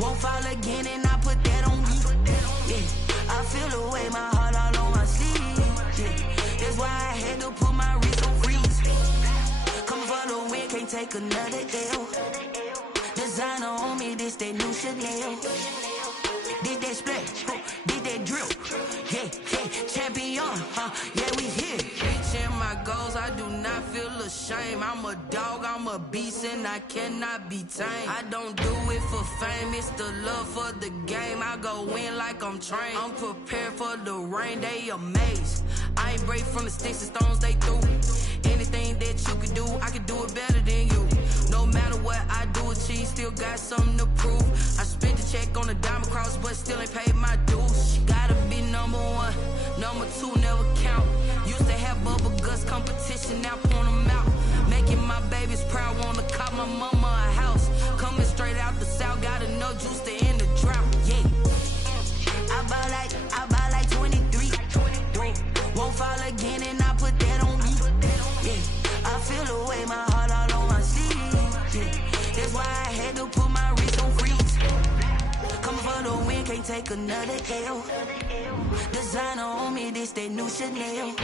Won't fall again and I put that on me. Yeah, I feel the way, my heart all on my sleeve. Yeah, that's why I had to put my wrist on freeze. Coming for the win, can't take another L. Designer on me, this that new Chanel. Did that splash, did that drill. Yeah, champion, yeah, we here. Reaching my goals, I do not feel ashamed. I'm a dog, I'm a beast, and I cannot be tamed. I don't do it for fame, it's the love for the game. I go in like I'm trained. I'm prepared for the rain, they amazed. I ain't break from the sticks and stones they threw. Anything that you could do, I could do it better than you. No matter what I do, achieve, still got something to prove. I spent the check on the diamond cross, but still ain't paid my dues. Gotta be number one, number two never count. Used to have bubble guts competition, now point them out. Making my babies proud, wanna cop my mama a house. Coming straight out the south, got enough juice to end the drought. Yeah, I buy like 23. Won't fall again and I put that on me. Yeah, I feel the way, my heart all on my sleeve. Yeah, that's why I had to put my wrist on freeze. Coming for the win, can't take another L. Designer on me, this that new Chanel.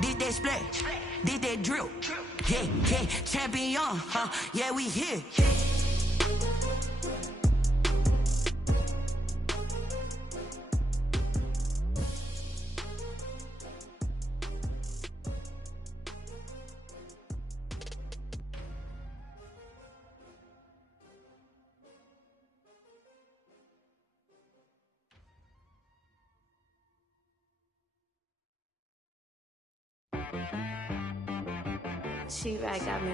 Did that splash, did that drill. Yeah, champion, yeah, we here. She-Rag got me.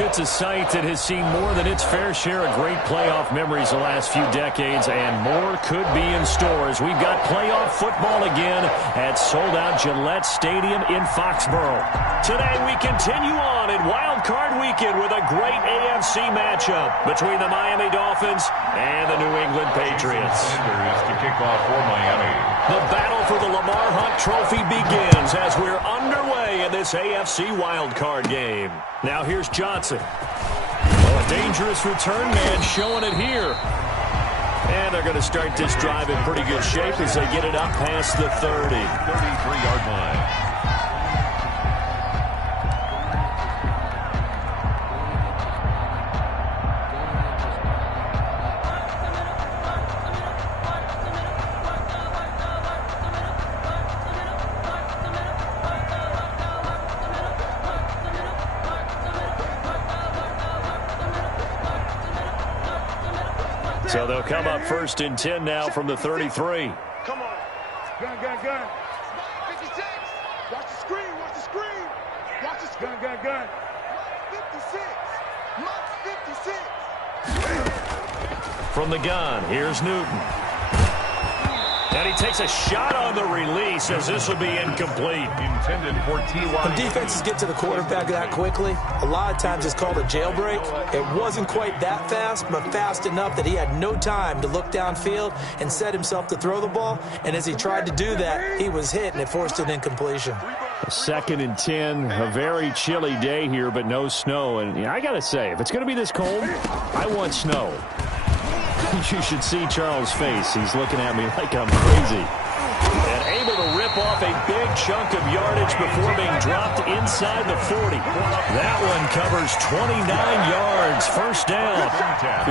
It's a site that has seen more than its fair share of great playoff memories the last few decades, and more could be in store as we've got playoff football again at sold-out Gillette Stadium in Foxborough. Today we continue on in Wild Card Weekend with a great AFC matchup between the Miami Dolphins and the New England Patriots. To kick off for Miami. The battle for the Lamar Hunt Trophy begins as we're underway in this AFC Wild Card game. Now here's Johnson. Well, a dangerous return man showing it here. And they're going to start this drive in pretty good shape as they get it up past the 30. 33-yard line. So they'll come up 1st and 10 now from the 33. Come on. Gun. 56. Watch the screen. Watch the screen. Gun. 56. Max 56. From the gun, here's Newton. And he takes a shot on the release as this will be incomplete. Intended for T.Y. When defenses get to the quarterback that quickly, a lot of times it's called a jailbreak. It wasn't quite that fast, but fast enough that he had no time to look downfield and set himself to throw the ball. And as he tried to do that, he was hit, and it forced an incompletion. 2nd and 10, a very chilly day here, but no snow. And I got to say, if it's going to be this cold, I want snow. You should see Charles' face. He's looking at me like I'm crazy. And able to rip off a big chunk of yardage before being dropped inside the 40. That one covers 29 yards. 1st down.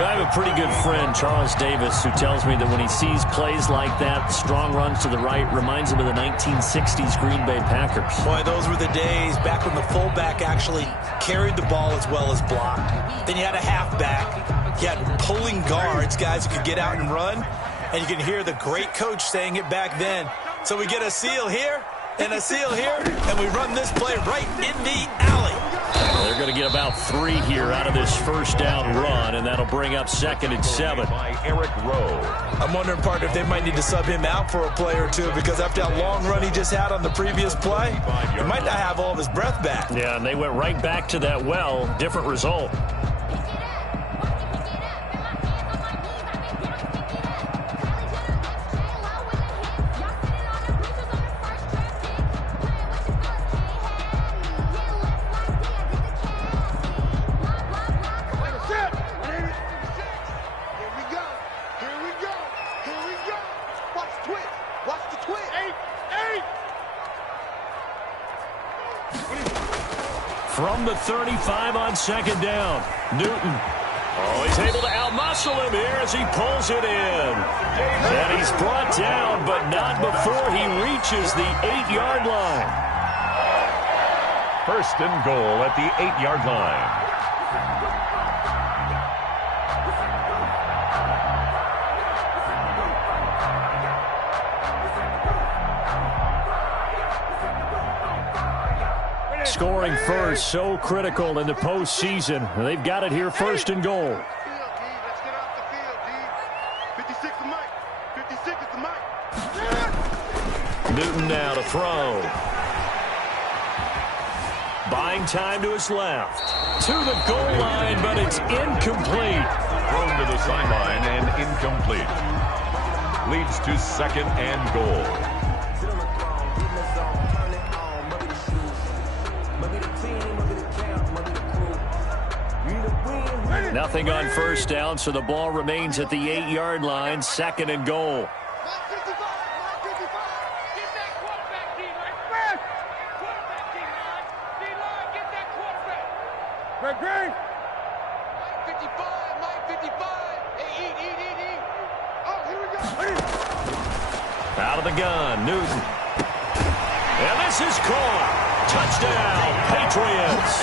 I have a pretty good friend, Charles Davis, who tells me that when he sees plays like that, strong runs to the right, reminds him of the 1960s Green Bay Packers. Boy, those were the days back when the fullback actually carried the ball as well as blocked. Then you had a halfback. You had pulling guards, guys who could get out and run. And you can hear the great coach saying it back then. So we get a seal here and a seal here, and we run this play right in the alley. They're going to get about 3 here out of this 1st down run, and that'll bring up 2nd and 7. By Eric Rowe. I'm wondering, partner, if they might need to sub him out for a play or two, because after that long run he just had on the previous play, he might not have all of his breath back. Yeah, and they went right back to that well. Different result. From the 35 on second down, Newton. Oh, he's able to outmuscle him here as he pulls it in. And he's brought down, but not before he reaches the 8-yard line. First and goal at the 8-yard line. Scoring first, so critical in the postseason. They've got it here, first and goal. Let's get off the field, D. 56 is Mike. 56 is the Mike. Newton now to throw. Buying time to his left. To the goal line, but it's incomplete. Thrown to the sideline and incomplete. Leads to second and goal. Nothing on first down, so the ball remains at the 8-yard line, second and goal. Greg. 55, Mike 55. Hey, eat. Oh, here we go. Out of the gun, Newton. And this is caught. Touchdown, Patriots.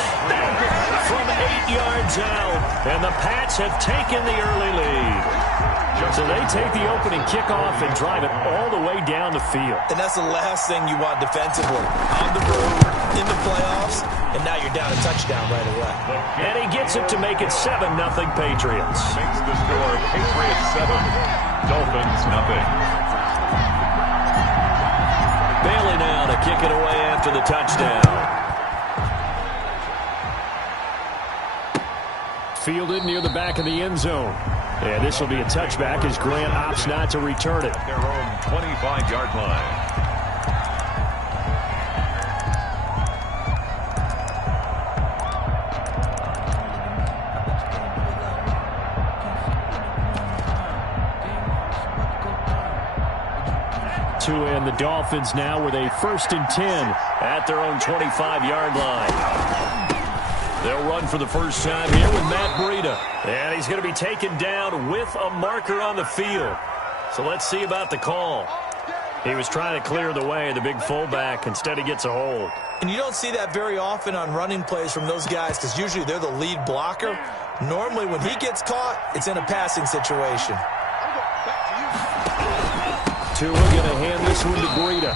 From 8 yards out, and the Pats have taken the early lead. So they take the opening kickoff and drive it all the way down the field. And that's the last thing you want defensively. On the road, in the playoffs, and now you're down a touchdown right away. And he gets it to make it 7-0 Patriots. Makes the score Patriots 7, Dolphins nothing. Bailey now to kick it away after the touchdown. Fielded near the back of the end zone. And this will be a touchback as Grant opts not to return it. Their own 25-yard line. And the Dolphins now with a 1st and 10 at their own 25-yard line. They'll run for the first time here with Matt Breida. And he's going to be taken down with a marker on the field. So let's see about the call. He was trying to clear the way, the big fullback. Instead, he gets a hold. And you don't see that very often on running plays from those guys because usually they're the lead blocker. Normally, when he gets caught, it's in a passing situation. Tua going to hand this one to Breida.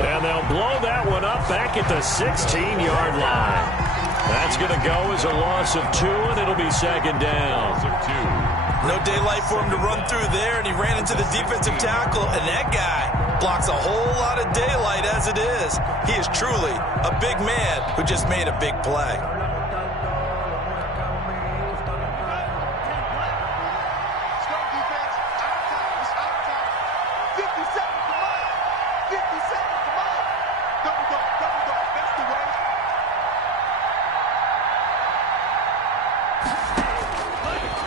And they'll blow that one up back at the 16-yard line. That's going to go as a loss of 2, and it'll be second down. No daylight for him to run through there, and he ran into the defensive tackle, and that guy blocks a whole lot of daylight as it is. He is truly a big man who just made a big play.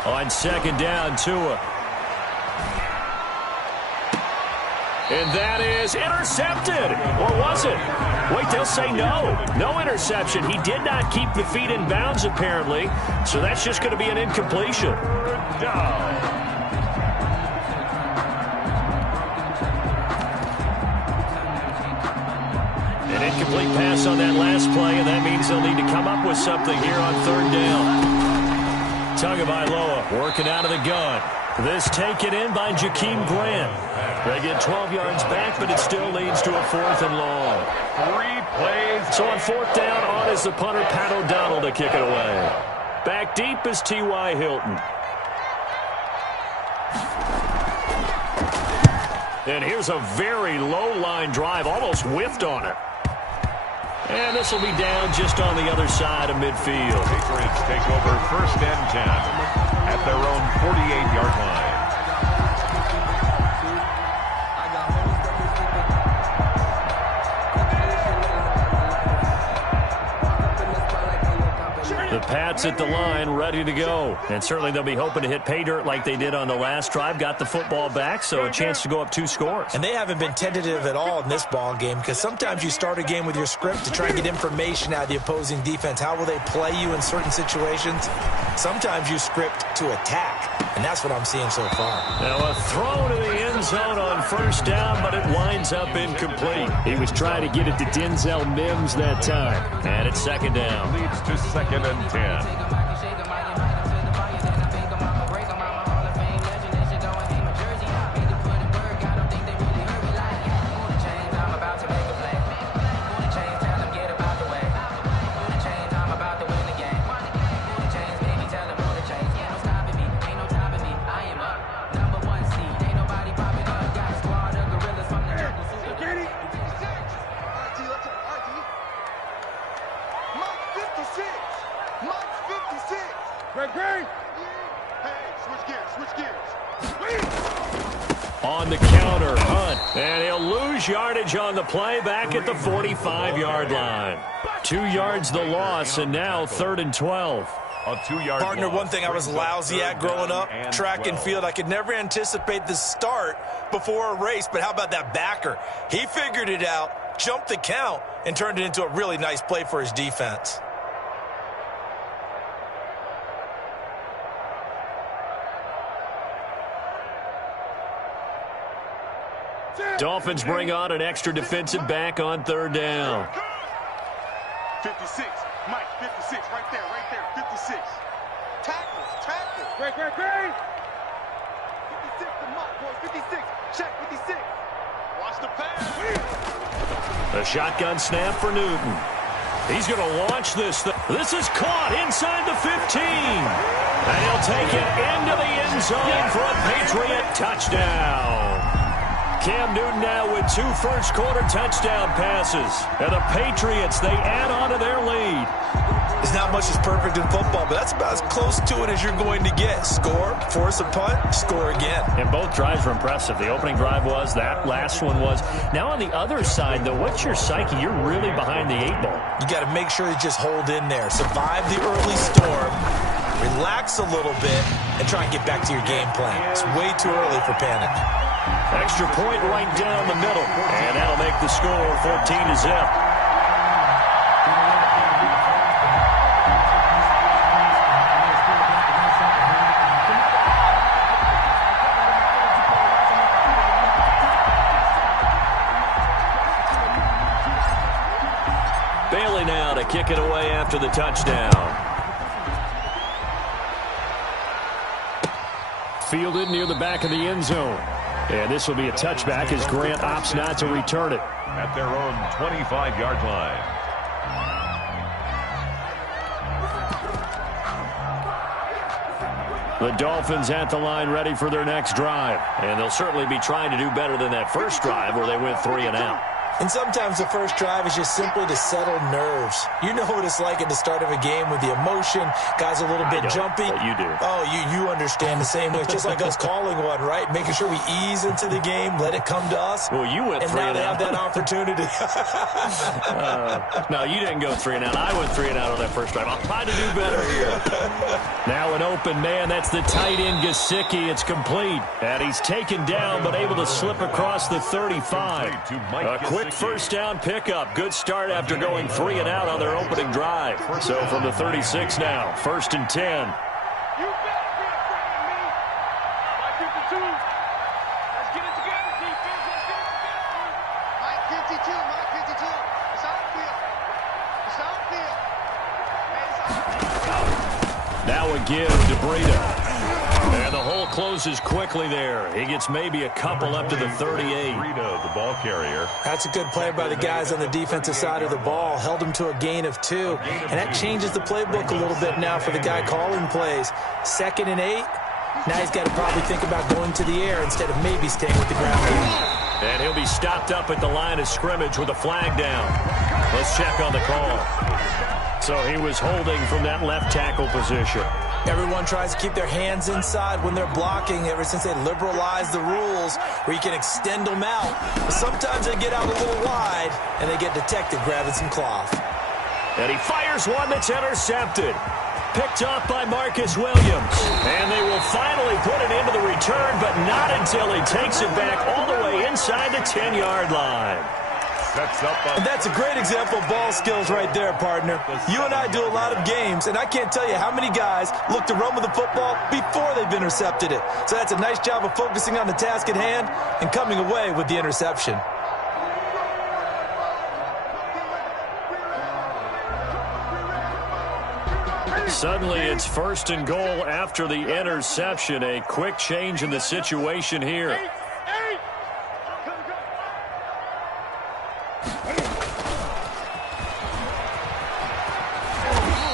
On second down, Tua. And that is intercepted. Or was it? Wait, they'll say no. No interception. He did not keep the feet in bounds, apparently. So that's just going to be an incompletion. Good job. An incomplete pass on that last play, and that means they'll need to come up with something here on third down. Tagovailoa working out of the gun. This taken in by Jakeem Grant. They get 12 yards back, but it still leads to a 4th and long. 3 plays. So on 4th down, on is the punter, Pat O'Donnell, to kick it away. Back deep is T.Y. Hilton. And here's a very low line drive, almost whiffed on it. And this will be down just on the other side of midfield. Patriots take over 1st and 10 at their own 48-yard line. The Pats at the line, ready to go. And certainly they'll be hoping to hit pay dirt like they did on the last drive. Got the football back, so a chance to go up 2 scores. And they haven't been tentative at all in this ball game, because sometimes you start a game with your script to try and get information out of the opposing defense. How will they play you in certain situations? Sometimes you script to attack, and that's what I'm seeing so far. Now a throw to the end zone on first down, but it winds up incomplete. He was trying to get it to Denzel Mims that time. And it's second down. Leads to 2nd and 10. On the counter, Hunt. And he'll lose yardage on the play back at the 45-yard line. 2 yards the loss, and now 3rd and 12. A 2-yard Partner, loss. one thing I was lousy at growing up, track and field, I could never anticipate the start before a race, but how about that backer? He figured it out, jumped the count, and turned it into a really nice play for his defense. Dolphins bring on an extra defensive back on 3rd down. 56. Mike, 56. Right there. 56. Tackle. Great. 56 to Mike, boys. 56. Check 56. Watch the pass. A shotgun snap for Newton. He's going to launch this. This is caught inside the 15. And he'll take it into the end zone for a Patriot touchdown. Cam Newton now with 2 first-quarter touchdown passes. And the Patriots, they add on to their lead. There's not much that's perfect in football, but that's about as close to it as you're going to get. Score, force a punt, score again. And both drives were impressive. The opening drive was, that last one was. Now on the other side, though, what's your psyche? You're really behind the 8 ball. You got to make sure you just hold in there. Survive the early storm, relax a little bit, and try and get back to your game plan. It's way too early for panic. Extra point right down the middle. And that'll make the score 14-0. Bailey now to kick it away after the touchdown. Fielded near the back of the end zone. And this will be a touchback as Grant opts not to return it. At their own 25-yard line. The Dolphins at the line ready for their next drive. And they'll certainly be trying to do better than that first drive where they went 3 and out. And sometimes the first drive is just simply to settle nerves. You know what it's like at the start of a game with the emotion. Guys a little bit jumpy. But you do. Oh, you understand the same way. It's just like us calling one, right? Making sure we ease into the game, let it come to us. Well, you went 3 and out. And now they have that opportunity. No, you didn't go 3 and out. I went 3 and out on that first drive. I'll try to do better here. Now an open man. That's the tight end, Gesicki. It's complete. And he's taken down, but able to slip across the 35. A quick first down pickup. Good start after going 3 and out on their opening drive. So from the 36 now, 1st and 10. You better be afraid of me. Mike 52. Let's get it together, defense. Let's get it together. Mike 52. It's outfield. Now a give to Breida. And the hole closes quickly there. He gets maybe a couple up to the 38. Breida, the ball carrier. That's a good play by the guys on the defensive side of the ball. Held him to a gain of 2. And that changes the playbook a little bit now for the guy calling plays. 2nd and 8. Now he's got to probably think about going to the air instead of maybe staying with the ground game. And he'll be stopped up at the line of scrimmage with a flag down. Let's check on the call. So he was holding from that left tackle position. Everyone tries to keep their hands inside when they're blocking ever since they liberalized the rules where you can extend them out. But sometimes they get out a little wide and they get detected grabbing some cloth. And he fires one that's intercepted. Picked off by Marcus Williams. And they will finally put it into the return, but not until he takes it back all the way inside the 10-yard line. And that's a great example of ball skills right there, partner. You and I do a lot of games, and I can't tell you how many guys look to run with the football before they've intercepted it. So that's a nice job of focusing on the task at hand and coming away with the interception. Suddenly, it's 1st and goal after the interception. A quick change in the situation here.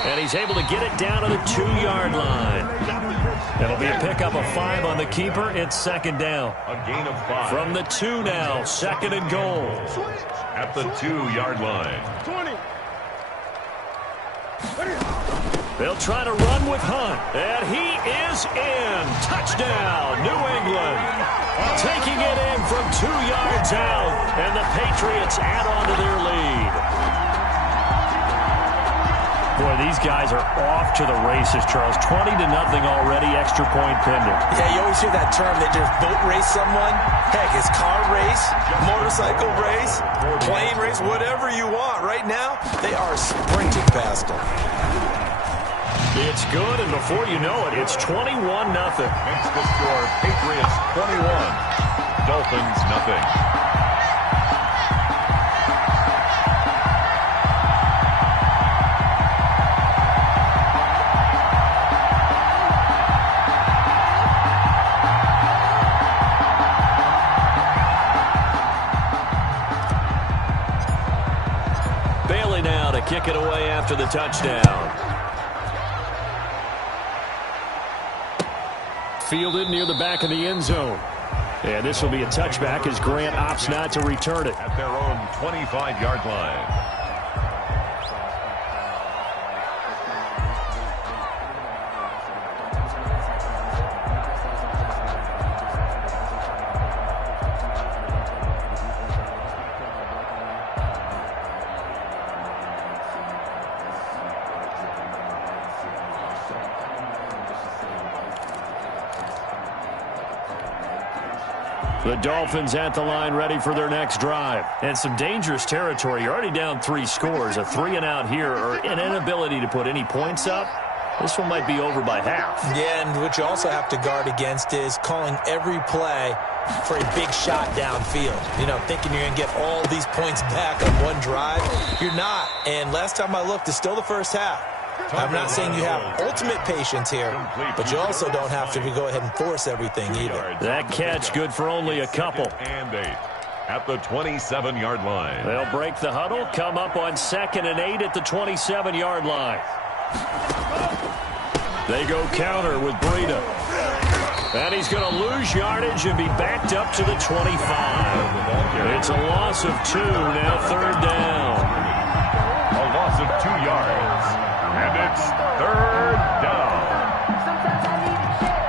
And he's able to get it down to the 2-yard line. It'll be a pickup of 5 on the keeper. It's 2nd down. A gain of 5. From the 2 now, 2nd and goal. At the 2-yard line. 20. They'll try to run with Hunt, and he is in. Touchdown, New England. Taking it in from 2 yards out, and the Patriots add on to their lead. Boy, these guys are off to the races, Charles. 20-0 already, extra point pending. Yeah, you always hear that term, they just boat race someone. Heck, it's car race, motorcycle race, plane race, whatever you want. Right now, they are sprinting past them. It's good, and before you know it, it's 21-0. Makes the score Patriots 21, Dolphins nothing. Bailey now to kick it away after the touchdown. Fielded near the back of the end zone. And this will be a touchback as Grant opts not to return it. At their own 25-yard line. The Dolphins at the line ready for their next drive. And some dangerous territory. You're already down 3 scores. A 3-and-out here or an inability to put any points up. This one might be over by half. Yeah, and what you also have to guard against is calling every play for a big shot downfield. You know, thinking you're going to get all these points back on one drive. You're not. And last time I looked, it's still the first half. I'm not saying you have ultimate patience here, but you also don't have to go ahead and force everything either. That catch good for only a couple. And 8 at the 27-yard line. They'll break the huddle, come up on 2nd and 8 at the 27-yard line. They go counter with Breida. And he's going to lose yardage and be backed up to the 25. It's a loss of 2, now 3rd down. A loss of 2 yards. And it's 3rd down. Sometimes I need a check.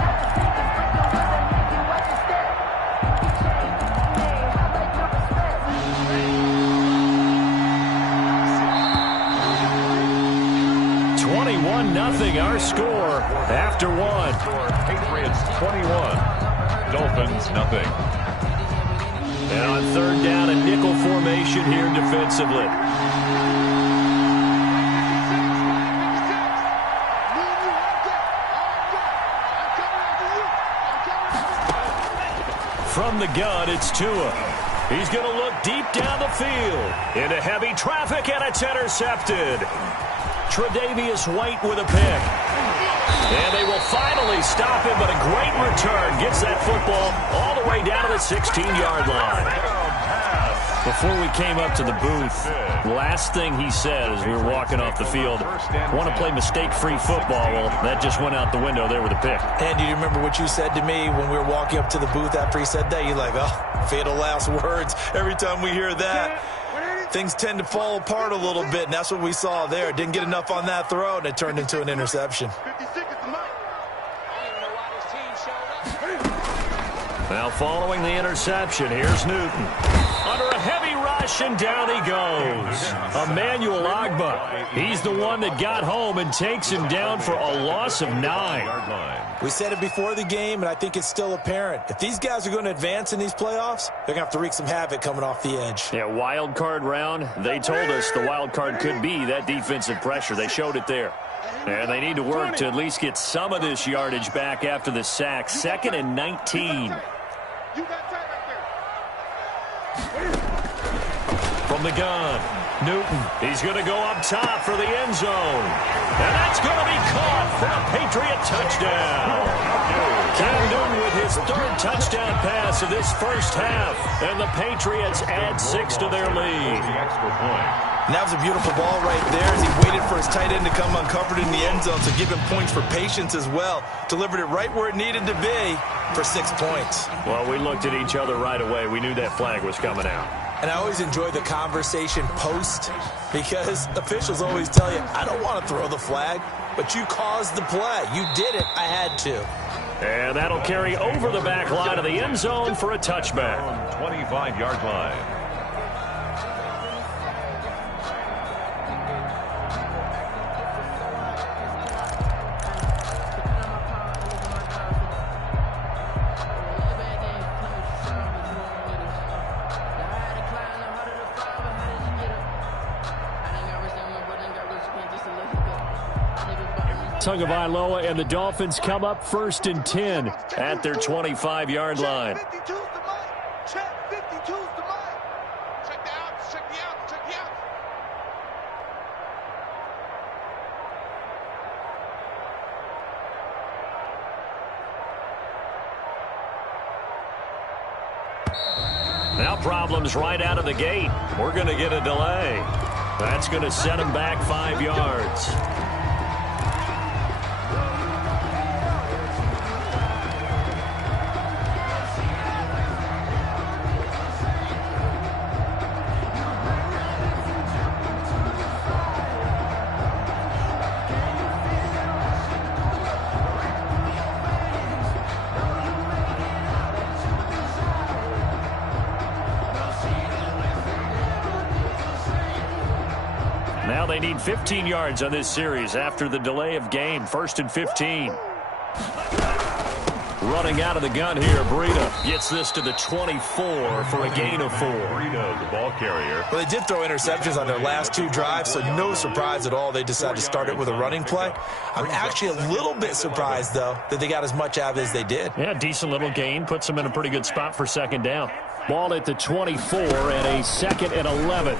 Not to think it's break the rules and make you watch your step. Hey, how about your respect? 21-0 our score after 1. Patriots 21, Dolphins nothing. And on 3rd down, a nickel formation here defensively. From the gun, it's Tua. He's going to look deep down the field. Into heavy traffic, and it's intercepted. Tre'Davious White with a pick. And they will finally stop him, but a great return gets that football all the way down to the 16-yard line. Before we came up to the booth, last thing he said as we were walking off the field, want to play mistake-free football. Well, that just went out the window there with a pick. And do you remember what you said to me when we were walking up to the booth after he said that? You're like, oh, fatal last words. Every time we hear that, things tend to fall apart a little bit, and that's what we saw there. Didn't get enough on that throw, and it turned into an interception. Now following the interception, here's Newton. Under a heavy rush, and down he goes. Emmanuel Agba. He's the one that got home and takes him down for a loss of 9. We said it before the game, and I think it's still apparent. If these guys are going to advance in these playoffs, they're going to have to wreak some havoc coming off the edge. Yeah, wild card round. They told us the wild card could be that defensive pressure. They showed it there. And they need to work to at least get some of this yardage back after the sack. 2nd and 19. From the gun, Newton. He's going to go up top for the end zone. And that's going to be caught for a Patriot touchdown. Cam Newton with his 3rd touchdown pass of this first half. And the Patriots add 6 to their lead. And that was a beautiful ball right there as he waited for his tight end to come uncovered in the end zone, so give him points for patience as well. Delivered it right where it needed to be for 6 points. Well, we looked at each other right away. We knew that flag was coming out. And I always enjoy the conversation post because officials always tell you, I don't want to throw the flag, but you caused the play. You did it. I had to. And that'll carry over the back line of the end zone for a touchback. 25-yard line. Tagovailoa and the Dolphins come up 1st and 10 at their 25-yard line. Check 52's the mic. Check 52's the mic. Check the out. Check the out. Check the out. Now problems right out of the gate. We're going to get a delay. That's going to set him back 5 yards. Now they need 15 yards on this series after the delay of game. 1st and 15. Running out of the gun here, Breida gets this to the 24 for a gain of 4. Breida, the ball carrier. Well, they did throw interceptions on their last 2 drives, so no surprise at all they decided to start it with a running play. I'm actually a little bit surprised, though, that they got as much out of it as they did. Yeah, decent little gain. Puts them in a pretty good spot for 2nd down. Ball at the 24 and a 2nd and 11.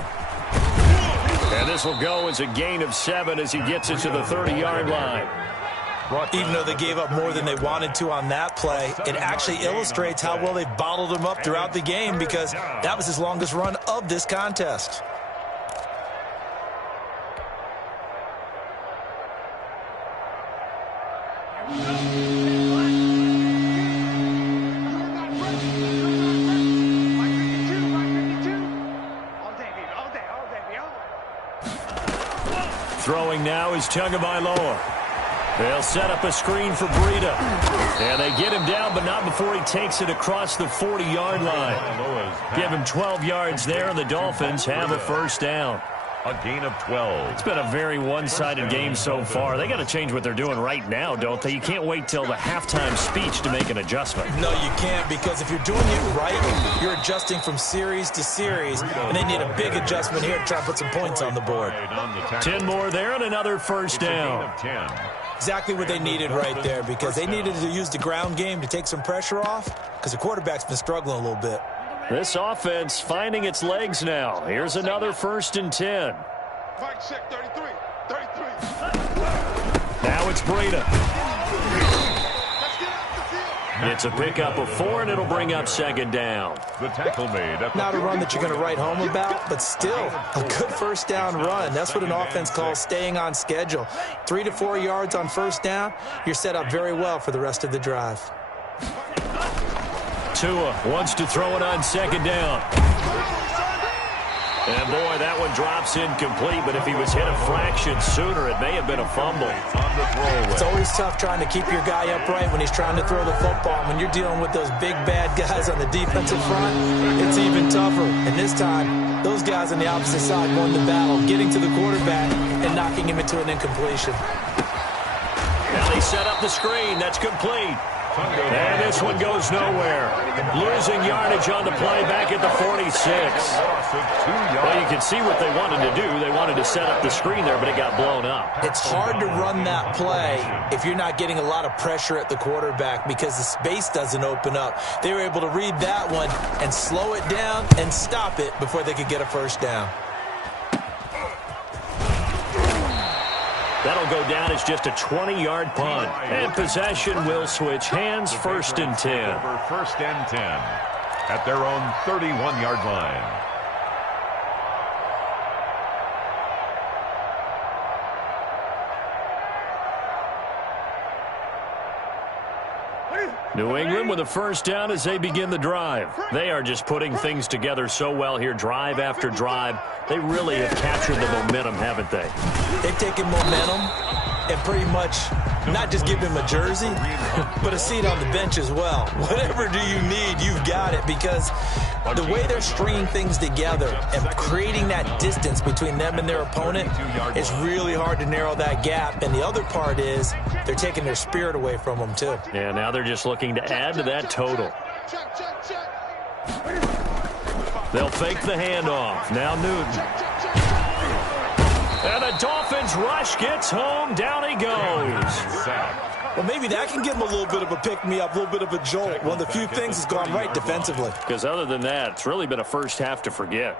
And this will go as a gain of 7 as he gets it to the 30-yard line. Even though they gave up more than they wanted to on that play, it actually illustrates how well they bottled him up throughout the game because that was his longest run of this contest. Throwing now is Tagovailoa. They'll set up a screen for Breida. And they get him down, but not before he takes it across the 40-yard line. Give him 12 yards there, and the Dolphins have a 1st down. A gain of 12. It's been a very one-sided game so far. They got to change what they're doing right now, don't they? You can't wait till the halftime speech to make an adjustment. No, you can't, because if you're doing it right, you're adjusting from series to series, and they need a big adjustment here to try to put some points on the board. 10 more there and another 1st down. Exactly what they needed right there, because they needed to use the ground game to take some pressure off, because the quarterback's been struggling a little bit. This offense finding its legs now. Here's another 1st and 10. Mike check 33. 33. Now it's Breida. Let's get out the field. It's a pickup of 4, and it'll bring up 2nd down. The tackle made. Not a run that you're going to write home about, but still a good 1st down run. That's what an offense calls staying on schedule. 3 to 4 yards on 1st down, you're set up very well for the rest of the drive. Tua wants to throw it on 2nd down. And, boy, that one drops incomplete, but if he was hit a fraction sooner, it may have been a fumble. It's always tough trying to keep your guy upright when he's trying to throw the football. When you're dealing with those big, bad guys on the defensive front, it's even tougher. And this time, those guys on the opposite side won the battle, getting to the quarterback and knocking him into an incompletion. Now they set up the screen. That's complete. And this one goes nowhere. Losing yardage on the play back at the 46. Well, you can see what they wanted to do. They wanted to set up the screen there, but it got blown up. It's hard to run that play if you're not getting a lot of pressure at the quarterback because the space doesn't open up. They were able to read that one and slow it down and stop it before they could get a first down. That'll go down as just a 20-yard punt. And possession will switch hands, 1st and 10. First and 10 at their own 31-yard line. New England with a first down as they begin the drive. They are just putting things together so well here, drive after drive. They really have captured the momentum, haven't they? They've taken momentum and pretty much not just give him a jersey, but a seat on the bench as well. Whatever do you need, you've got it, because the way they're stringing things together and creating that distance between them and their opponent is really hard to narrow that gap. And the other part is they're taking their spirit away from them, too. Yeah, now they're just looking to add to that total. They'll fake the handoff. Now Newton. And the Dolphins rush gets home. Down he goes. Well, maybe that can give him a little bit of a pick-me-up, a little bit of a jolt. One of the few things has gone right defensively. Because other than that, it's really been a first half to forget.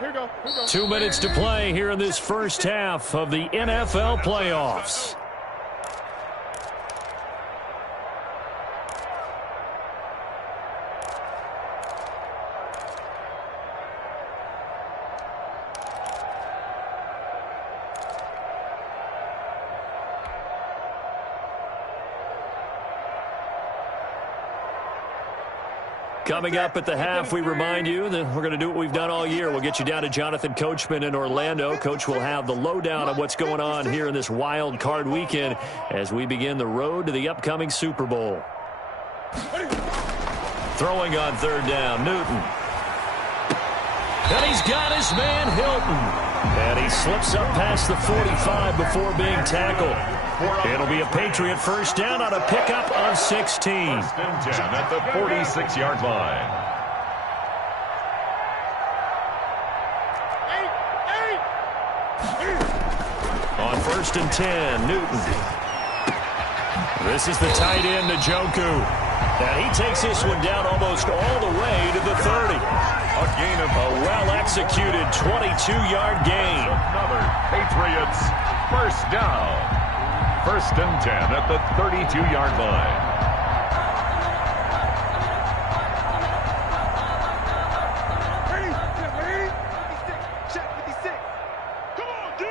Here we go. 2 minutes to play here in this first half of the NFL playoffs. Coming up at the half, we remind you that we're going to do what we've done all year. We'll get you down to Jonathan Coachman in Orlando. Coach will have the lowdown of what's going on here in this wild card weekend as we begin the road to the upcoming Super Bowl. Throwing on 3rd down, Newton. And he's got his man, Hilton. And he slips up past the 45 before being tackled. It'll be a Patriot first down on a pickup of 16. 1st and 10 at the 46-yard line. On 1st and 10, Newton. This is the tight end, Njoku. And he takes this one down almost all the way to the 30. A gain of a well-executed 22-yard gain. Another Patriots first down. 1st and 10 at the 32-yard line. Check 56. Come on, D.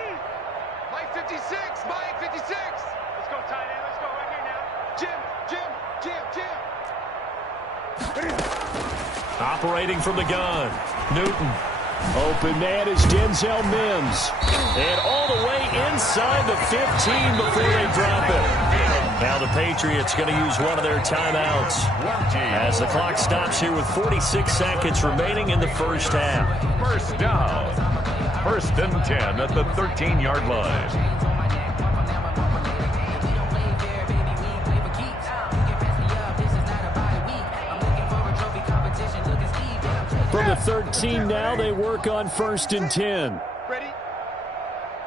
Mike 56. Mike 56. Let's go, tight end. Let's go right here now. Jim. Operating from the gun, Newton. Open man is Denzel Mims. And all the way inside the 15 before they drop it. Now the Patriots going to use one of their timeouts as the clock stops here with 46 seconds remaining in the first half. First down. 1st and 10 at the 13-yard line. From the 13 now, they work on 1st and 10. Ready?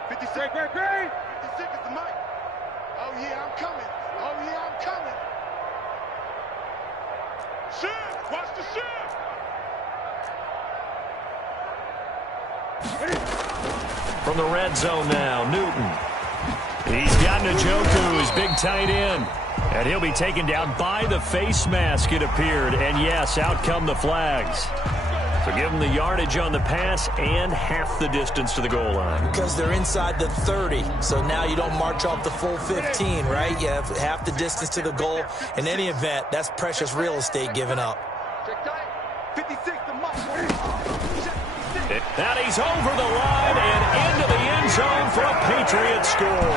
56. Great. 56 is the mic. Oh, yeah, I'm coming. Oh, yeah, I'm coming. Shift. Watch the shift. From the red zone now, Newton. He's got Njoku, his big tight end. And he'll be taken down by the face mask, it appeared. And, yes, out come the flags. So give them the yardage on the pass and half the distance to the goal line. Because they're inside the 30, so now you don't march off the full 15, right? You have half the distance to the goal. In any event, that's precious real estate given up. And he's over the line and into the end zone for a Patriot score.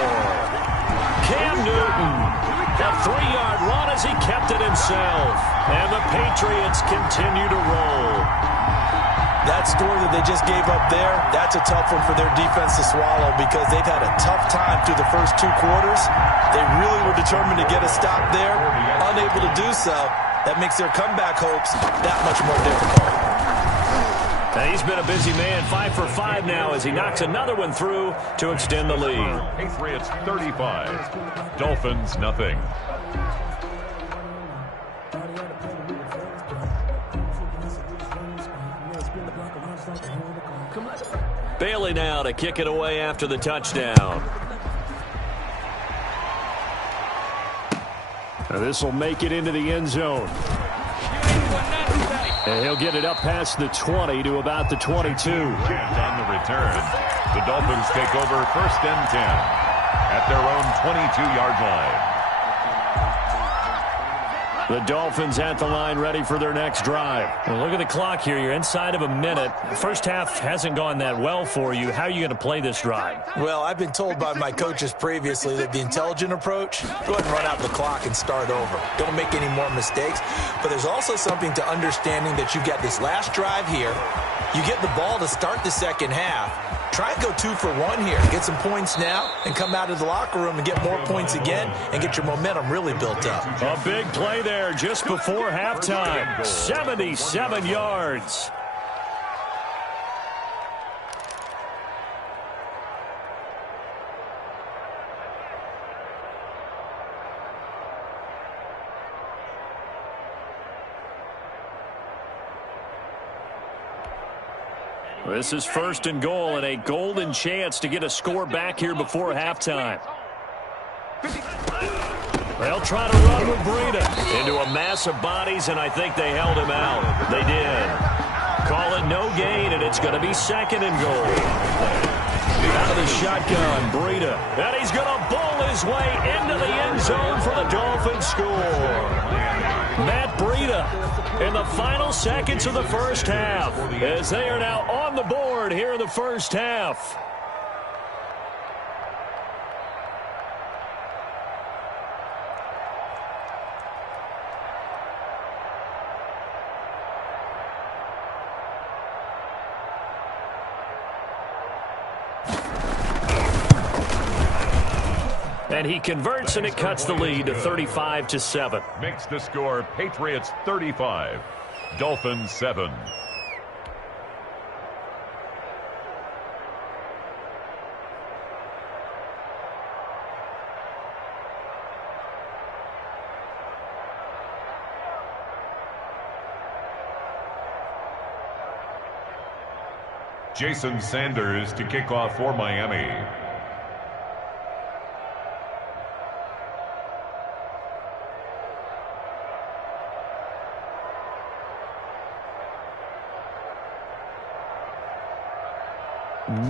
Cam Newton, a 3-yard run as he kept it himself. And the Patriots continue to roll. That score that they just gave up there, that's a tough one for their defense to swallow because they've had a tough time through the first 2 quarters. They really were determined to get a stop there, unable to do so. That makes their comeback hopes that much more difficult. And he's been a busy man, 5 for 5 now as he knocks another one through to extend the lead. Patriots 35, Dolphins nothing. Bailey now to kick it away after the touchdown. This will make it into the end zone. And he'll get it up past the 20 to about the 22. And on the return, the Dolphins take over 1st and 10 at their own 22-yard line. The Dolphins at the line ready for their next drive. Well, look at the clock here. You're inside of a minute. First half hasn't gone that well for you. How are you going to play this drive? Well, I've been told by my coaches previously that the intelligent approach, go ahead and run out the clock and start over. Don't make any more mistakes. But there's also something to understanding that you get this last drive here. You get the ball to start the second half. Try and go 2 for 1 here. Get some points now and come out of the locker room and get more points again and get your momentum really built up. A big play there just before halftime. 77 yards. This is 1st and goal and a golden chance to get a score back here before halftime. They'll try to run with Breida into a mass of bodies, and I think they held him out. They did. Call it no gain, and it's going to be 2nd and goal. Out of the shotgun, Breida. And he's going to bowl his way into the end zone for the Dolphins score. Matt Breida in the final seconds of the first half as they are now on the board here in the first half. And he converts, and it cuts the lead to 35-7. Makes the score Patriots 35, Dolphins 7. Jason Sanders to kick off for Miami.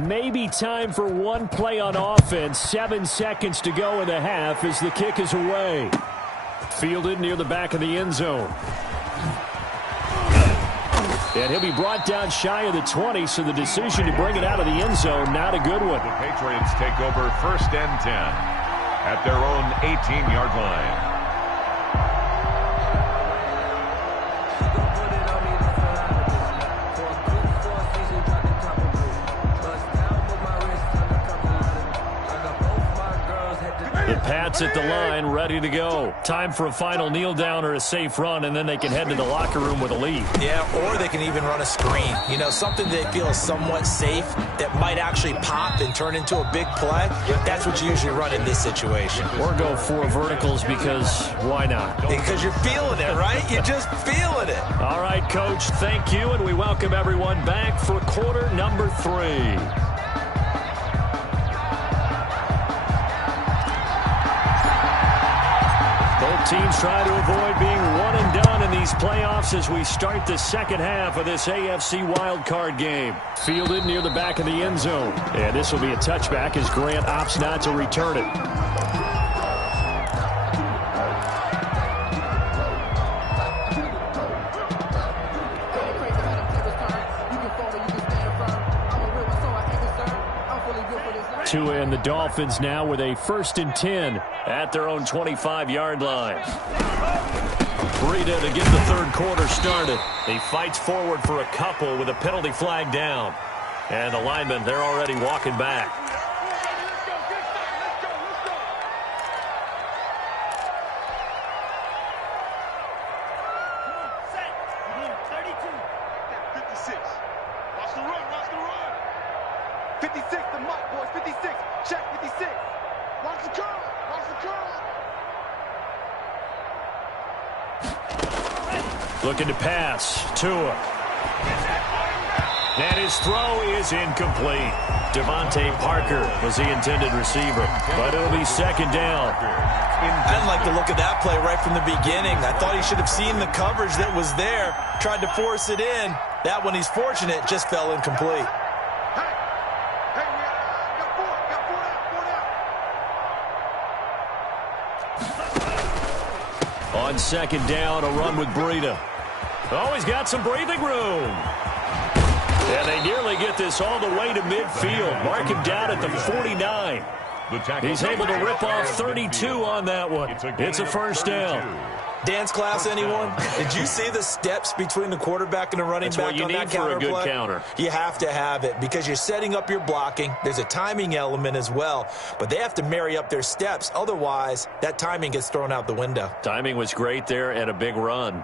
Maybe time for one play on offense. 7 seconds to go in the half as the kick is away. Fielded near the back of the end zone. And he'll be brought down shy of the 20, so the decision to bring it out of the end zone, not a good one. The Patriots take over 1st and 10 at their own 18-yard line. The Pats at the line, ready to go. Time for a final kneel down or a safe run, and then they can head to the locker room with a lead. Yeah, or they can even run a screen. You know, something they feel is somewhat safe that might actually pop and turn into a big play. That's what you usually run in this situation. Or go 4 verticals because why not? Because you're feeling it, right? You're just feeling it. All right, Coach, thank you, and we welcome everyone back for quarter number 3. Both teams try to avoid being one and done in these playoffs as we start the second half of this AFC wildcard game. Fielded near the back of the end zone. And this will be a touchback as Grant opts not to return it. Tua and the Dolphins now with a 1st and 10 at their own 25-yard line. Breida to get the third quarter started. He fights forward for a couple with a penalty flag down. And the linemen, they're already walking back. Looking to pass. Tua. And his throw is incomplete. Devontae Parker was the intended receiver, but it'll be second down. I didn't like the look of that play right from the beginning. I thought he should have seen the coverage that was there, tried to force it in. That one, he's fortunate, just fell incomplete. On second down, a run with Breida. Oh, he's got some breathing room. And they nearly get this all the way to midfield. Mark him down at the 49. He's able to rip off 32 on that one. It's a first down. Dance class, anyone? Did you see the steps between the quarterback and the running back on that counter play? That's what you need for a good counter. You have to have it because you're setting up your blocking. There's a timing element as well, but they have to marry up their steps. Otherwise, that timing gets thrown out the window. Timing was great there and a big run.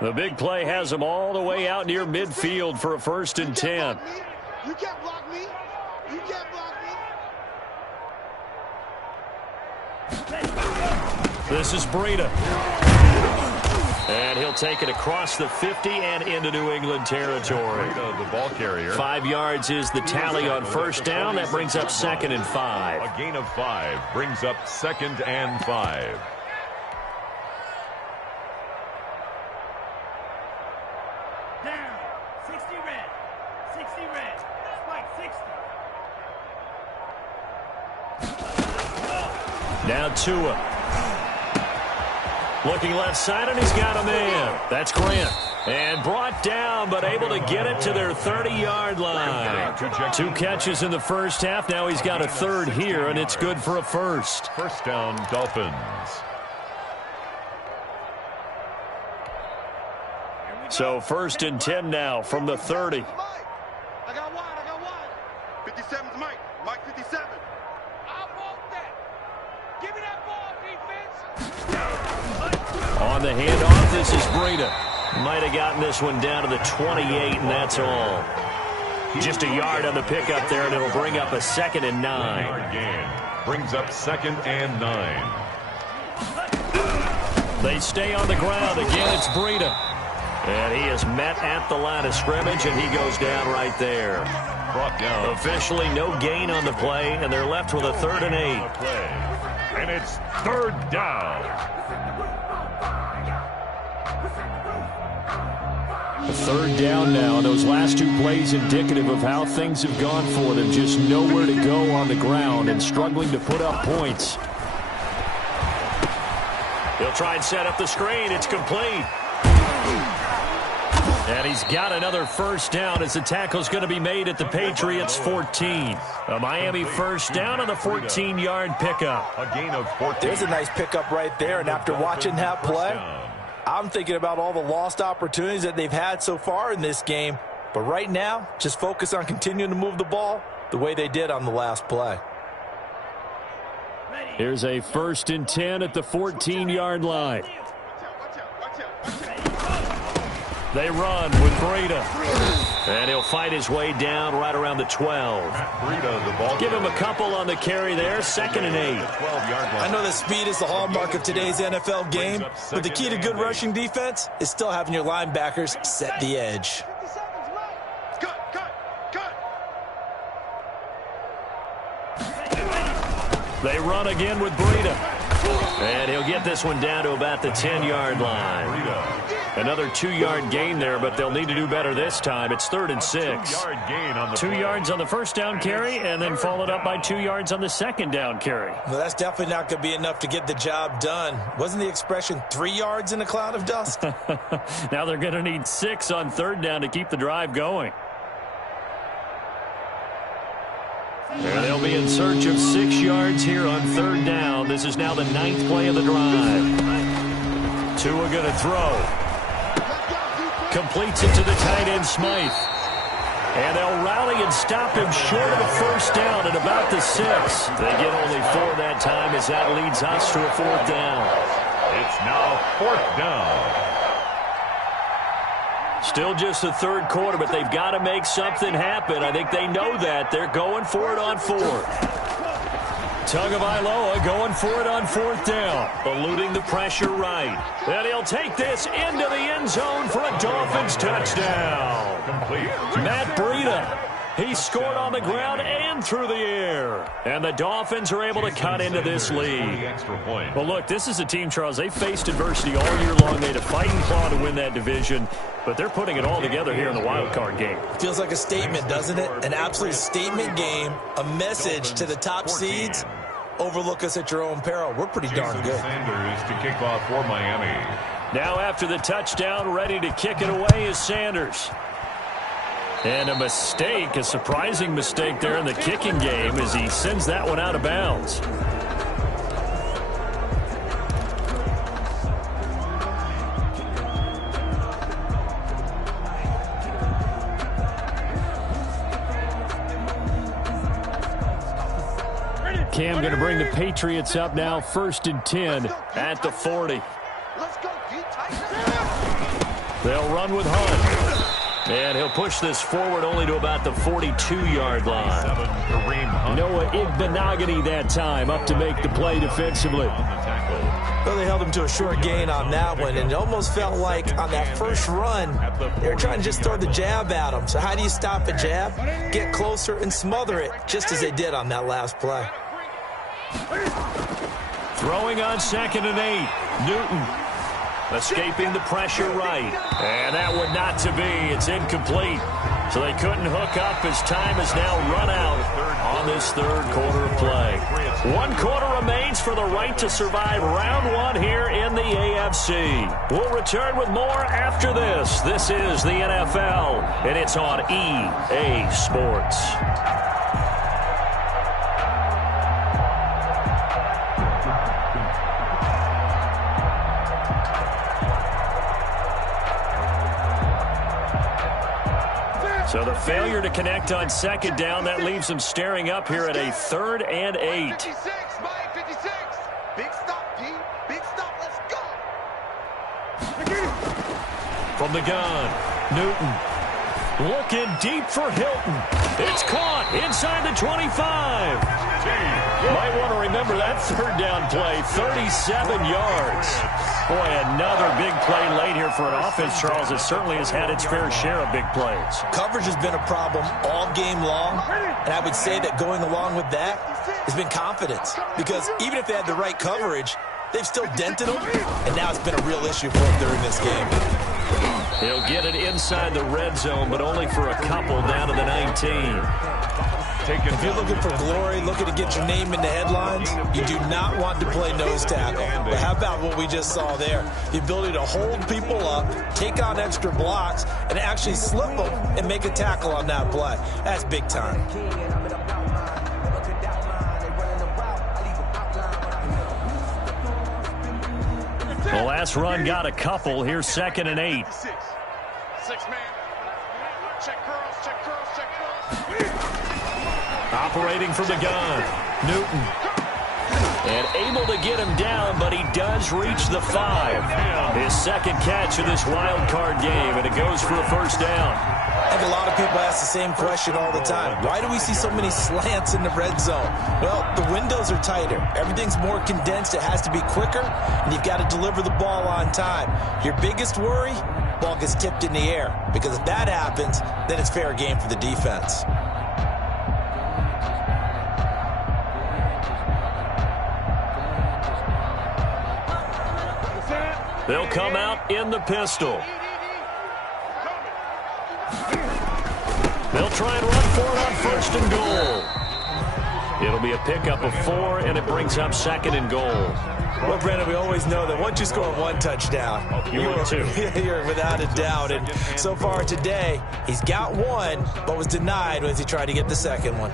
The big play has them all the way out near midfield for a 1st and 10. You can't block me. You can't block me. This is Breida. And he'll take it across the 50 and into New England territory. The ball carrier. 5 yards is the tally on first down. That brings up 2nd and 5. A gain of 5 brings up 2nd and 5. Down. 60 red. 60 red. Spike 60. Now Tua. Looking left side, and he's got a man. That's Grant. And brought down, but able to get it to their 30-yard line. 2 catches in the first half. Now he's got a third here, and it's good for a first. First down, Dolphins. So 1st and 10 now from the 30. I got wide. 57's Mike. Mike 57. I want that. Give me that ball, defense. On the handoff, this is Breida. Might have gotten this one down to the 28, and that's all. Just a yard on the pickup there, and it'll bring up a 2nd and 9. 1-yard gain brings up 2nd and 9. They stay on the ground. Again, it's Breida. And he is met at the line of scrimmage, and he goes down right there. Brought down. Officially no gain on the play, and they're left with a 3rd and 8. And it's 3rd down. A 3rd down now. Those last 2 plays indicative of how things have gone for them. Just nowhere to go on the ground and struggling to put up points. He'll try and set up the screen. It's complete. And he's got another first down as the tackle's going to be made at the Patriots' 14. A Miami first down on the 14-yard pickup. A gain of 14. There's a nice pickup right there, and after watching that play, I'm thinking about all the lost opportunities that they've had so far in this game. But right now, just focus on continuing to move the ball the way they did on the last play. Here's a 1st and 10 at the 14-yard line. They run with Breida. And he'll fight his way down right around the 12. Breida, the ball. Give him a couple on the carry there. 2nd and 8. 12-yard line. I know that speed is the hallmark of today's NFL game, but the key to good rushing defense is still having your linebackers set the edge. They run again with Breida. And he'll get this one down to about the 10-yard line. Another 2-yard gain there, but they'll need to do better this time. It's 3rd and 6. 2 yards on the first down carry, and then followed up by 2 yards on the second down carry. Well, that's definitely not going to be enough to get the job done. Wasn't the expression 3 yards in a cloud of dust? Now they're going to need 6 on 3rd down to keep the drive going. And they'll be in search of 6 yards here on 3rd down. This is now the 9th play of the drive. Tua going to throw. Completes it to the tight end, Smythe. And they'll rally and stop him short of the first down at about the 6. They get only 4 that time as that leads us to a 4th down. It's now 4th down. Still just the 3rd quarter, but they've got to make something happen. I think they know that. They're going for it on 4th. Tagovailoa going for it on 4th down, eluding the pressure right. And he'll take this into the end zone for a Dolphins touchdown. Matt Breida, he scored on the ground and through the air. And the Dolphins are able to cut into this lead. Well, look, this is a team, Charles, they faced adversity all year long. They had to fight and claw to win that division, but they're putting it all together here in the wild card game. Feels like a statement, doesn't it? An absolute statement game, a message to the top seeds. Overlook us at your own peril. We're pretty darn good. Sanders to kick off for Miami. Now after the touchdown, ready to kick it away is Sanders. And a mistake, a surprising mistake there in the kicking game as he sends that one out of bounds. Cam going to bring the Patriots up now, 1st and 10 at the 40. They'll run with Hunt. And he'll push this forward only to about the 42-yard line. Noah Igbenogany that time up to make the play defensively. Well, they held him to a short gain on that one, and it almost felt like on that first run, they were trying to just throw the jab at him. So how do you stop a jab? Get closer and smother it, just as they did on that last play. Throwing on 2nd and 8. Newton escaping the pressure right. And that one not to be. It's incomplete. So they couldn't hook up as time has now run out on this 3rd quarter of play. 1 quarter remains for the right to survive round 1 here in the AFC. We'll return with more after this. This is the NFL, and it's on EA Sports. So the failure to connect on 2nd down, that leaves them staring up here at a 3rd and 8. 56, Mike 56. Big stop, P. Big stop. Let's go. From the gun, Newton looking deep for Hilton. It's caught inside the 25. Might want to remember that 3rd down play, 37 yards. Boy, another big play late here for an offense, Charles, that certainly has had its fair share of big plays. Coverage has been a problem all game long, and I would say that going along with that has been confidence. Because even if they had the right coverage, they've still dented them, and now it's been a real issue for them during this game. He'll get it inside the red zone, but only for a couple down to the 19. If you're looking for glory, looking to get your name in the headlines, you do not want to play nose tackle. But how about what we just saw there? The ability to hold people up, take on extra blocks, and actually slip them and make a tackle on that play. That's big time. The last run got a couple. Here's 2nd and 8. 6 man. Check curls, check curls, check curls. Operating from the gun, Newton. And able to get him down, but he does reach the 5. His 2nd catch of this wild card game, and it goes for a 1st down. I think a lot of people ask the same question all the time. Why do we see so many slants in the red zone? Well, the windows are tighter. Everything's more condensed. It has to be quicker, and you've got to deliver the ball on time. Your biggest worry, ball gets tipped in the air. Because if that happens, then it's fair game for the defense. They'll come out in the pistol. They'll try and run for it on 1st and goal. It'll be a pickup of 4, and it brings up 2nd and goal. Well, Brandon, we always know that once you score 1 touchdown, you're 2. You're without a doubt. And so far today, he's got 1, but was denied as he tried to get the 2nd one.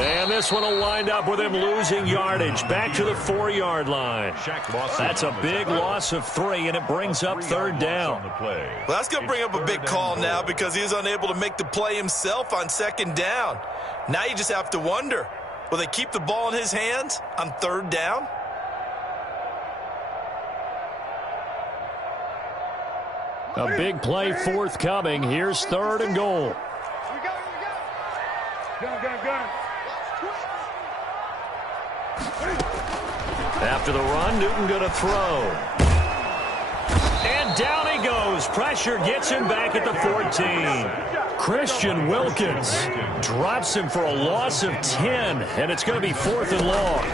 And this one will wind up with him losing yardage back to the 4-yard line. That's a big loss of 3, and it brings up 3rd down. Well, that's going to bring up a big call now because he was unable to make the play himself on 2nd down. Now you just have to wonder, will they keep the ball in his hands on 3rd down? A big play forthcoming. Here's 3rd and goal. Gun. After the run, Newton going to throw. And down he goes. Pressure gets him back at the 14. Christian Wilkins drops him for a loss of 10, and it's going to be 4th and long.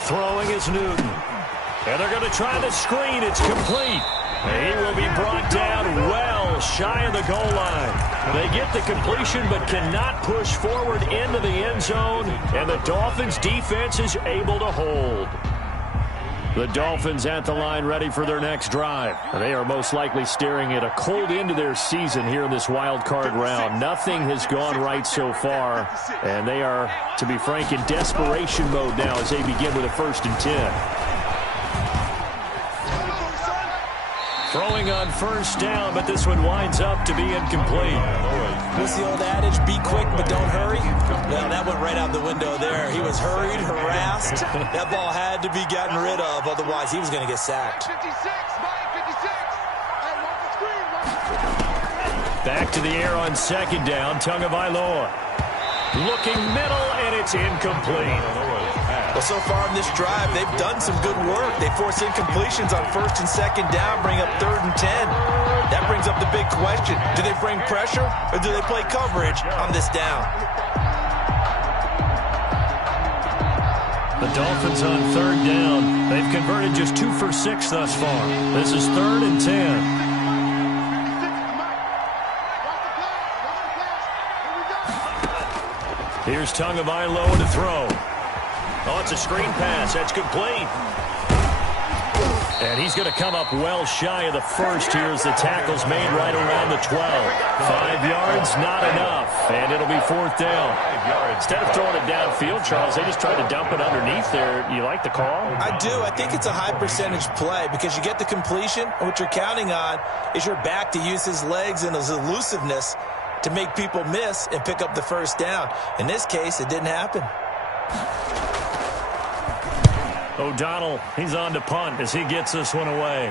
Throwing is Newton. And they're going to try the screen. It's complete. He will be brought down well shy of the goal line. They get the completion but cannot push forward into the end zone, and the Dolphins defense is able to hold. The Dolphins at the line ready for their next drive. They are most likely staring at a cold end to their season here in this wild card round. Nothing has gone right so far, and they are, to be frank, in desperation mode now as they begin with a 1st and 10. Throwing on 1st down, but this one winds up to be incomplete. What's the old adage? Be quick, but don't hurry. Well, that went right out the window there. He was hurried, harassed. That ball had to be gotten rid of, otherwise he was going to get sacked. 56, Mike, 56. Hey, mark the screen. Back to the air on 2nd down. Tagovailoa looking middle, and it's incomplete. Well, so far in this drive, they've done some good work. They force incompletions on 1st and 2nd down, bring up 3rd and 10. That brings up the big question. Do they bring pressure, or do they play coverage on this down? The Dolphins on 3rd down. They've converted just 2 for 6 thus far. This is 3rd and 10. Here's Tagovailoa to throw. Oh, it's a screen pass. That's complete. And he's going to come up well shy of the 1st here as the tackle's made right around the 12. 5 yards, not enough. And it'll be 4th down. Instead of throwing it downfield, Charles, they just tried to dump it underneath there. You like the call? I do. I think it's a high percentage play because you get the completion, and what you're counting on is your back to use his legs and his elusiveness to make people miss and pick up the 1st down. In this case, it didn't happen. O'Donnell, he's on to punt as he gets this one away.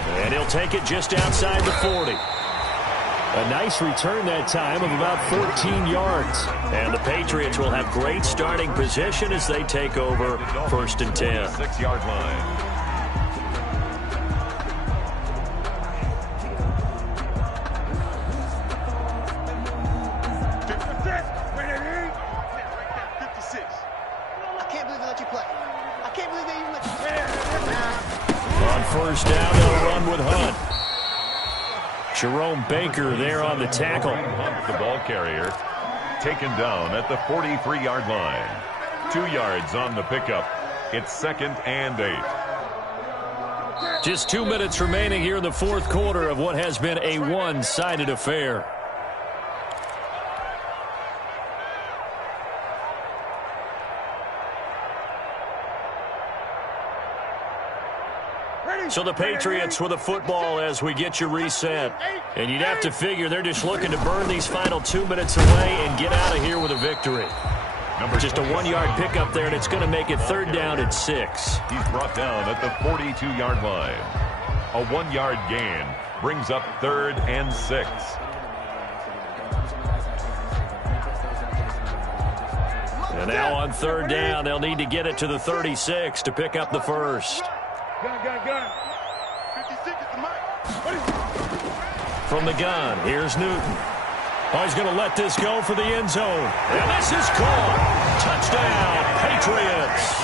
And he'll take it just outside the 40. A nice return that time of about 14 yards. And the Patriots will have great starting position as they take over 1st and 10. 6-yard line. On 1st down, they'll run with Hunt. Jerome Baker there on the tackle. Hunt, the ball carrier, taken down at the 43-yard line. 2 yards on the pickup. It's 2nd and 8. Just 2 minutes remaining here in the 4th quarter of what has been a one-sided affair. So the Patriots with a football as we get you reset. And you'd have to figure they're just looking to burn these final 2 minutes away and get out of here with a victory. Just a 1-yard pickup there, and it's going to make it 3rd down at 6. He's brought down at the 42-yard line. A 1-yard gain brings up 3rd and 6. And now on 3rd down, they'll need to get it to the 36 to pick up the 1st. Gun. 56 is the mic. from the gun. Here's Newton. Oh, he's going to let this go for the end zone. And this is caught. Touchdown, Patriots.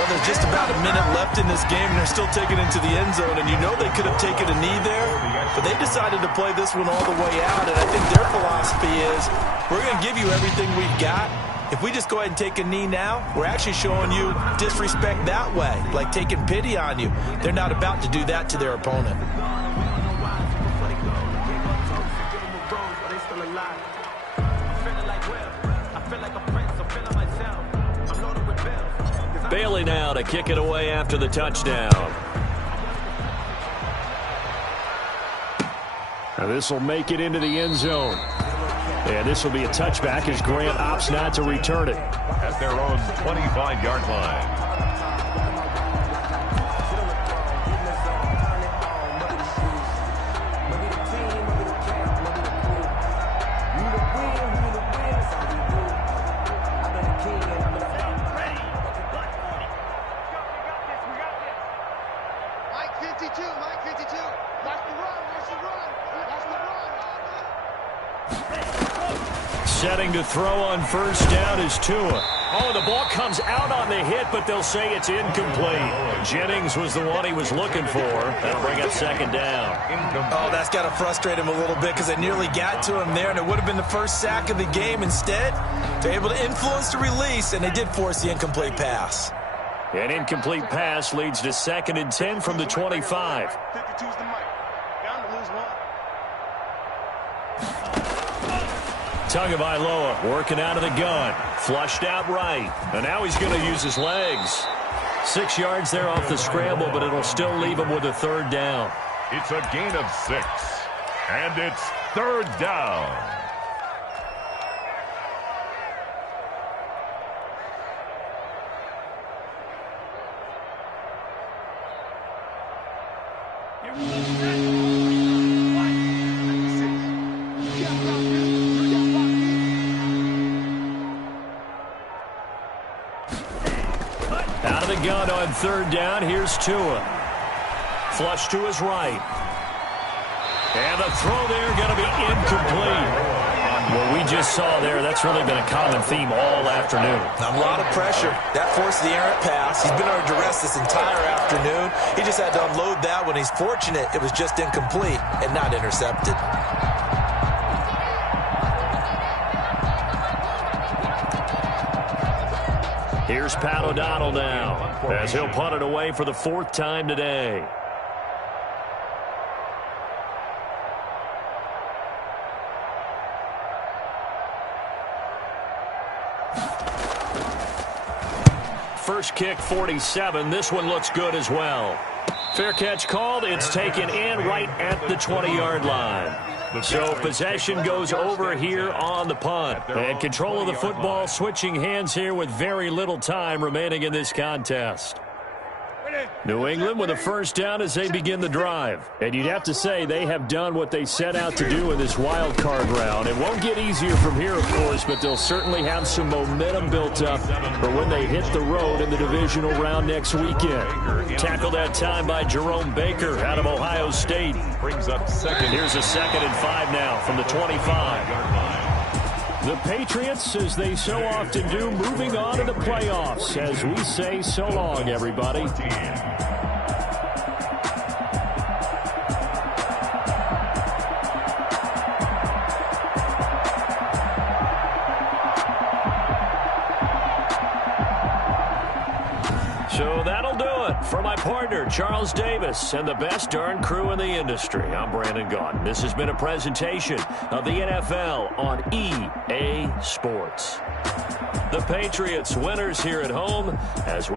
Well, there's just about a minute left in this game, and they're still taking it into the end zone. And you know they could have taken a knee there, but they decided to play this one all the way out. And I think their philosophy is, we're going to give you everything we've got. If we just go ahead and take a knee now, we're actually showing you disrespect that way, like taking pity on you. They're not about to do that to their opponent. Bailey now to kick it away after the touchdown. Now this will make it into the end zone. And this will be a touchback as Grant opts not to return it. At their own 25-yard line. Setting to throw on first down is Tua. Oh, the ball comes out on the hit, but they'll say it's incomplete. Jennings was the one he was looking for. That'll bring up second down. Oh, that's got to frustrate him a little bit because they nearly got to him there, and it would have been the first sack of the game. Instead, they're able to influence the release, and they did force the incomplete pass. An incomplete pass leads to 2nd and 10 from the 25. 52's the mic. Bound to lose one. Tagovailoa working out of the gun. Flushed out right. And now he's going to use his legs. 6 yards there off the scramble, but it'll still leave him with a third down. It's a gain of 6. And it's third down. Out of the gun on third down. Here's Tua. Flush to his right. And the throw there going to be incomplete. What we just saw there, that's really been a common theme all afternoon. A lot of pressure. That forced the errant pass. He's been under duress this entire afternoon. He just had to unload that one. He's fortunate it was just incomplete and not intercepted. Here's Pat O'Donnell now, as he'll punt it away for the 4th time today. First kick, 47. This one looks good as well. Fair catch called. It's taken in right at the 20-yard line. So possession goes over here on the punt. And control of the football switching hands here with very little time remaining in this contest. New England with a first down as they begin the drive. And you'd have to say they have done what they set out to do in this wild card round. It won't get easier from here, of course, but they'll certainly have some momentum built up for when they hit the road in the divisional round next weekend. Tackled that time by Jerome Baker out of Ohio State. Brings up second. Here's a 2nd and 5 now from the 25. The Patriots, as they so often do, moving on to the playoffs as we say so long, everybody. So that'll do it. For my partner, Charles Davis, and the best darn crew in the industry, I'm Brandon Gaudin. This has been a presentation of the NFL on EA Sports. The Patriots winners here at home as